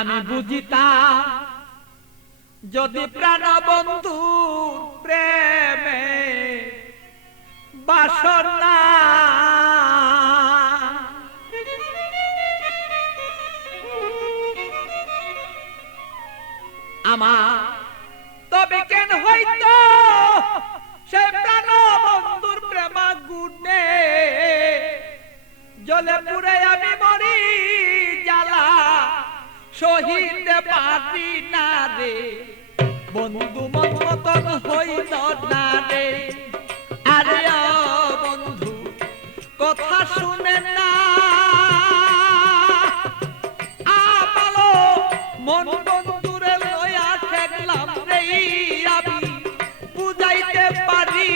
আমি বুঝিতাম যদি প্রাণ বন্ধু প্রেমে বাসনা আমার তবে কেন হইতো সে প্রাণ বন্ধুর প্রেমাগুনে জলে পুরে আমি মরি জ্বালা সহিতে পারি না রে বন্ধু মন মতন হইল না রে আরে বন্ধু কথা শুনে না আমালো মন বন্ধুরে লয়া ঠেকলাম রে আমি বুঝাইতে পারি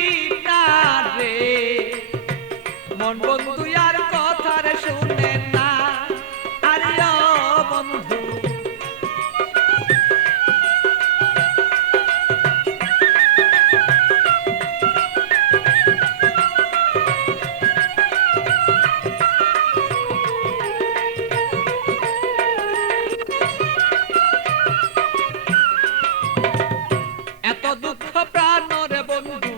না রে মন বন্ধু আর কথা রে শুনে না আরে বন্ধু এত দুঃখ প্রাণরে বন্ধু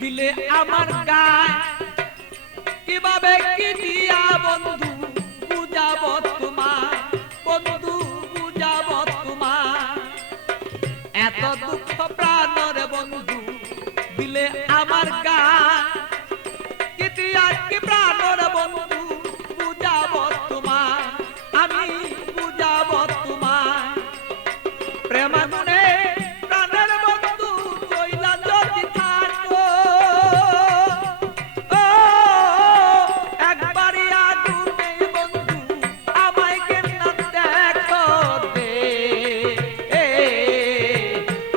দিলে আমার গায় কিভাবে কি দিয়া বন্ধু বুঝাব তোমার বন্ধু বুঝাব তোমার এত দুঃখ প্রাণরে বন্ধু দিলে আমার গায় কি দিয়া কি প্রাণরে বন্ধু বুঝাব তোমার আমি বুঝাব তোমার প্রেমাগুনে প্রাণের বন্ধু জইলা যদি থাকো ও একবারই আগুনে বন্ধু আমায় কেন দেখো দে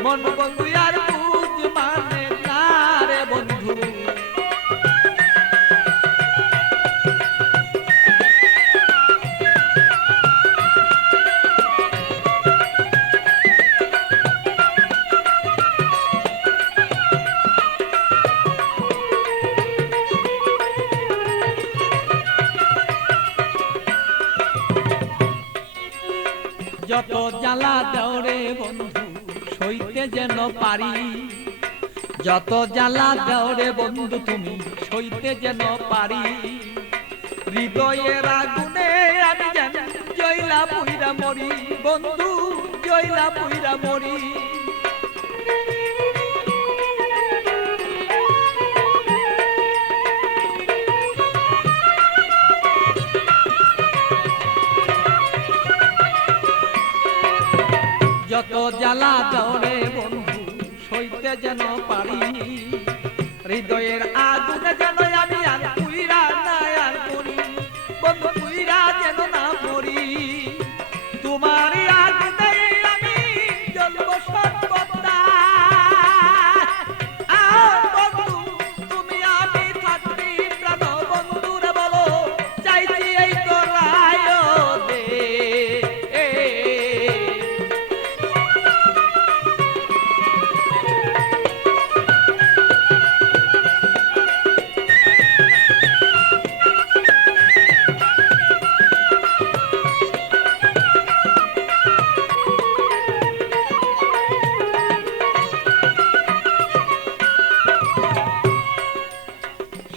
মন বন্ধু আর বুঝ মানে না রে বন্ধু যত জ্বালা দেওরে বন্ধু সইতে যেন পারি যত জ্বালা দেওরে বন্ধু তুমি সইতে যেন পারি হৃদয়ের আগুনে আমি যেন জয়লা পুইরা মরি বন্ধু জয়লা পুইরা মরি যত জ্বালা দেওরে বন্ধু সইতে যেন পারি হৃদয়ের আগুনে যেন আমি আর পুইরা না আর মরি বন্ধু পুইরা যেন না মরি তোমার আগুনে আমি জ্বলব সর্বদা বন্ধু তুমি আমি থাকবি প্রাণ বন্ধুরে বলো চাইছি এই তো রায় দে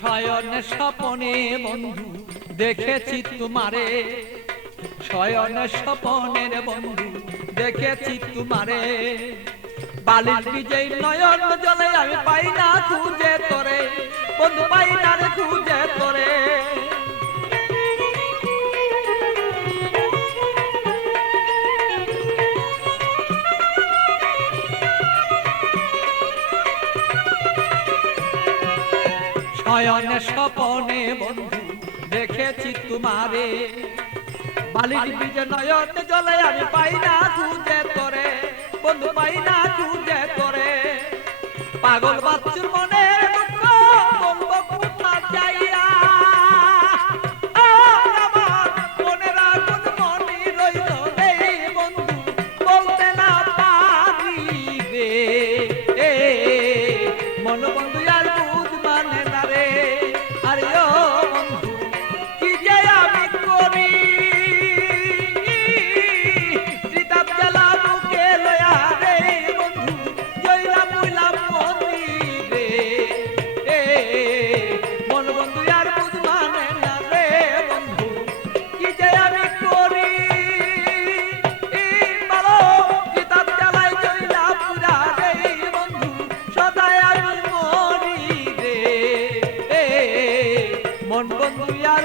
শয়নে স্বপনে বন্ধু দেখেছি তোমারে শয়নে স্বপনের বন্ধু দেখেছি তোমারে বালির বিজয় নয়ন জলে আমি পাই না খুঁজে তোরে বন্ধু পাই না রে খুঁজে তোরে শয়নে স্বপনে বন্ধু দেখেছি তোমারে বালির বীজে নয়ন জলে আমি পাই না খুঁজে তোরে বন্ধু পাই না খুঁজে তোরে পাগল বাচ্চুর মনে দুঃখ বলবো কোথা যাইয়া আমার মনের আগুন মনে রইল এই বন্ধু বলতে না পারি রে মন বন্ধু আর বুঝ মানে না রে আরে ও বন্ধু কি যে আমি করি মন বন্ধু আর